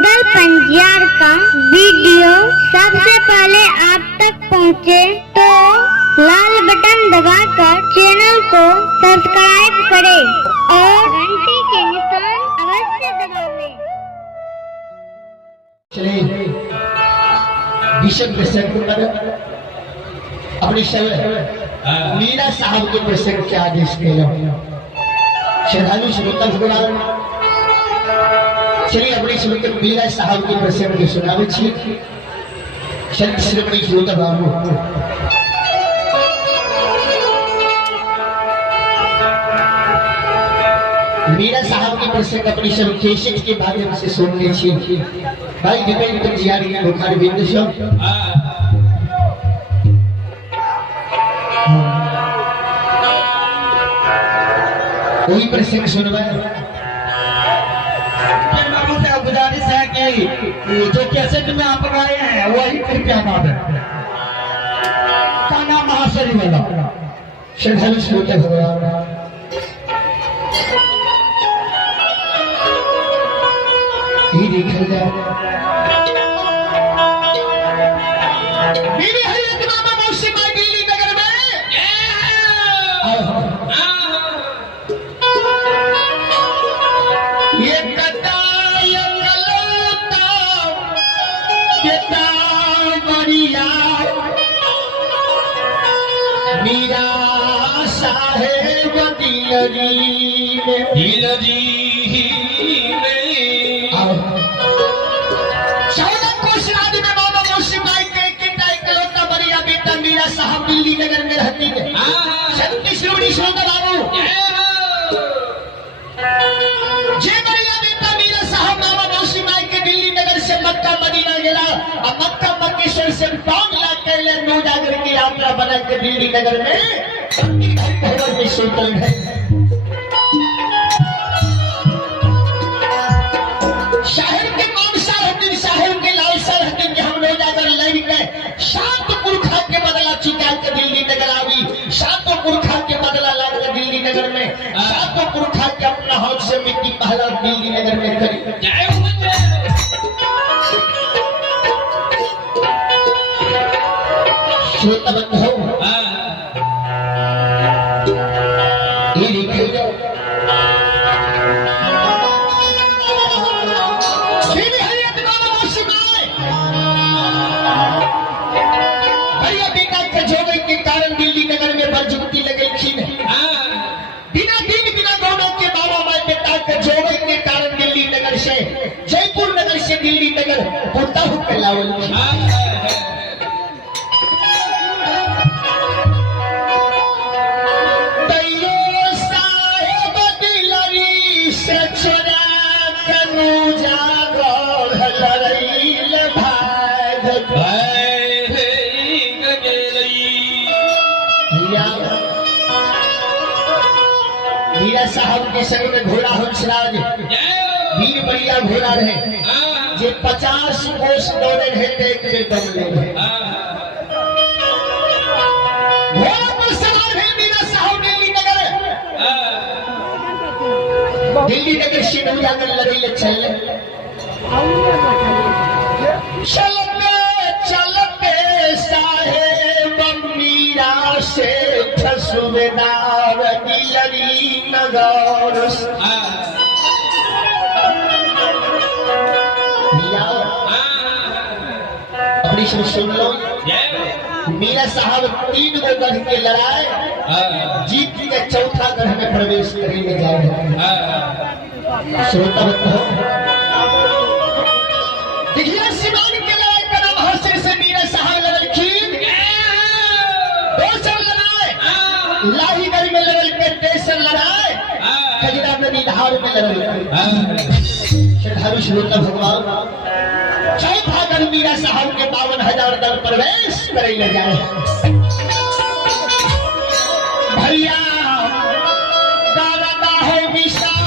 मुगल पंजियार का वीडियो सबसे पहले आप तक पहुंचे तो लाल बटन दबाकर चैनल को सब्सक्राइब करें और घंटी के निशान अवश्य दबावें। चलिए बिशप प्रसंग पर अपनी मीरा साहब के प्रसंग के आदेश के श्रद्धालु श्रोता भगवान चलिए अपनी श्रीमती मीरा साहब के प्रसंग के सुनावे छी संत श्रीमती श्रोता बाबू मीरा साहब के प्रसंग अपनी सब केशट के माध्यम से सुनने छी भाई दीपेंद्र तुम जियारी बुखार बिंदु वही प्रसंग सुनवा गुजारिश है कि जो कैसेट में आप गाए हैं वही कृपया माधव काना महाशरी वाला श्रद्धालु श्रोता भगवान ये देखा जाए मेरी हरियत मामा मौसी माई दिल्ली नगर में ये कटा मीरा साहेब मीरा साहब दिल्ली नगर में रहती है। शक्ति श्रोणी श्रोता बाबू जे बढ़िया बेटा मीरा साहब मामा मौसी माई के दिल्ली नगर से मक्का मदीना गेला और मक्का मक्केश्वर से 5 लाख कैले नौ जाकर की यात्रा बना के दिल्ली नगर में सुल्तान है। शहर के कौन सा रहते शहर के लाल सा रहते कि हम लोग जाकर लड़ के 7 पुरखा के बदला चुका के दिल्ली नगर आवी 7 पुरखा के बदला ला के दिल्ली नगर में 7 पुरखा के अपना हाथ से मिट्टी पहला दिल्ली नगर में करी श्रोता बंधु ये देखिए भैया बेटा के जोड़े के कारण दिल्ली नगर में बलजुगती लगल थी बिना दिन बिना गौनों के बाबा माई बेटा के जोड़े के कारण दिल्ली नगर से जयपुर नगर से दिल्ली नगर होता हूँ कहलावल मीरा साहब के संग में घोड़ा हंसराज वीर बढ़िया घोड़ा रहे जे 50 कोस दौड़े रहे एक बेर दम ले घोड़ा पर सवार है मीरा साहब दिल्ली नगर से नौया कर लगे चल चलते साहेब मीरा से सुबेदार दिल्ली नगर अपनी सुन लो मीरा साहब 3 गो गढ़ के लड़ाई जीत के 4था गढ़ में प्रवेश करने जा रहे हैं। श्रोता देखिए सिवान के लड़ाई का नाम हासिल से मीरा साहब लड़की लाहीगढ़ में लड़ल के टेशन लड़ाए खजरा नदी धार में लड़ल श्रद्धालु श्रोता भगवान 4था गढ़ मीरा साहब के 52,000 दल प्रवेश करे ले जाए भैया गाना है विशाल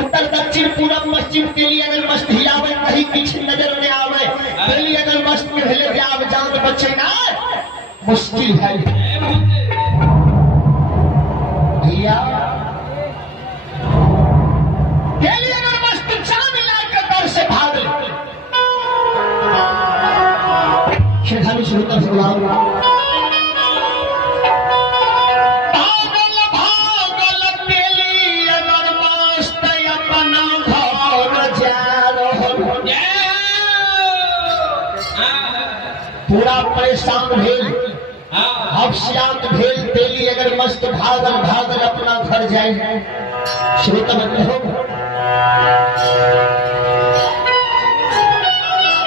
उत्तर दक्षिण पूरब पश्चिम के लिए अगर मस्त हिलावे कहीं पीछे नजर में आवे पहले अगर मस्त में हिले जाव जान बचे ना मुश्किल है भैया पहले अगर मस्त चांद लाकर दर से भाग ले शेखानी शुरू कर बुलाओ पूरा परेशान भेल अब शांत भेल तेली अगर मस्त भागल भागल अपना घर जाए श्रोता बंद हो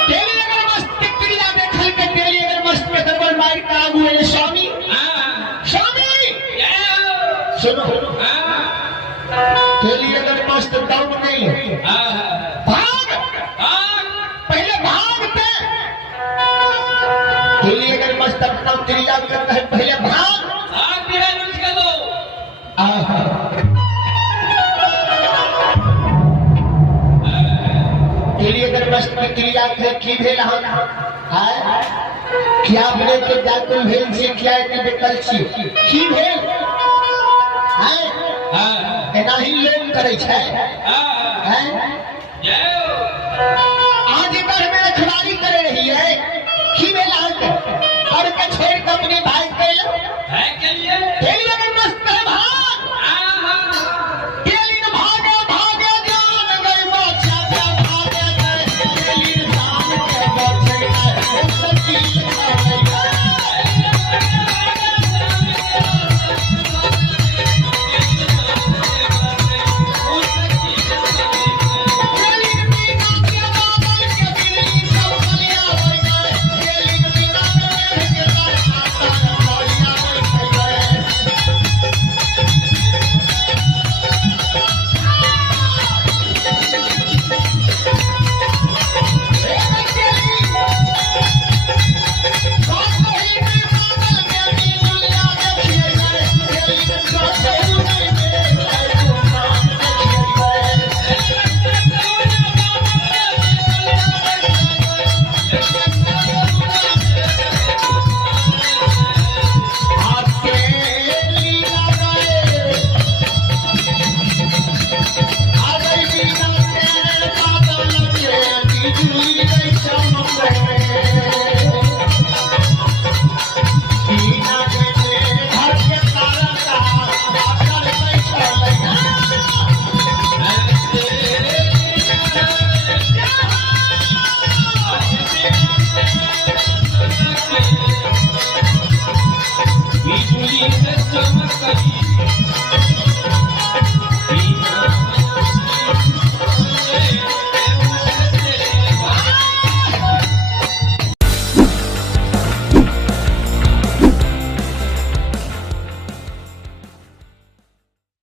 तेली अगर मस्त क्रिया देखल के तेली अगर मस्त में दरबार मार का हुए स्वामी स्वामी सुनो तेली अगर मस्त दौड़ नहीं भाग पहले भागते तेली अगर मस्त अपना क्रिया करता है पहले भाग तेली अगर मस्त में क्रिया कर की भेल क्या भेल के जाकुल भेल से क्या बेकल छी की भेल एना ही लोग करे छै आज घर में रखवारी करे रही है की भेल और के छोड़ के अपने भाई के मस्त भाग तेली भागे भागे जान गई बादशाह भागे गए तेली शाम के बादशाह सब चीज में चमक गई